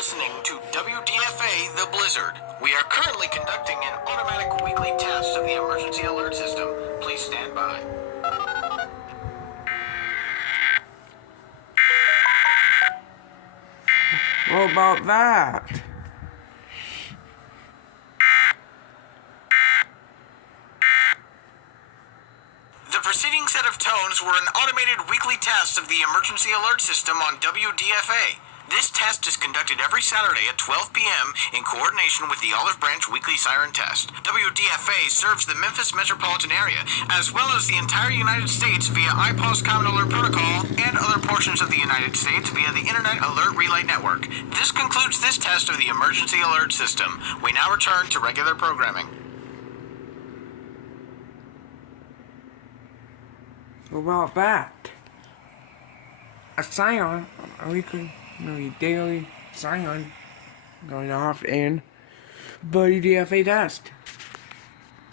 listening to WDFA The Blizzard. We are currently conducting an automatic weekly test of the emergency alert system. Please stand by. What about that? The preceding set of tones were an automated weekly test of the emergency alert system on WDFA. This test is conducted every Saturday at 12 p.m. in coordination with the Olive Branch Weekly Siren Test. WDFA serves the Memphis metropolitan area, as well as the entire United States via IPOS Common Alert Protocol and other portions of the United States via the Internet Alert Relay Network. This concludes this test of the emergency alert system. We now return to regular programming. What about that? A siren, a weekly, daily siren going off in WDFA test.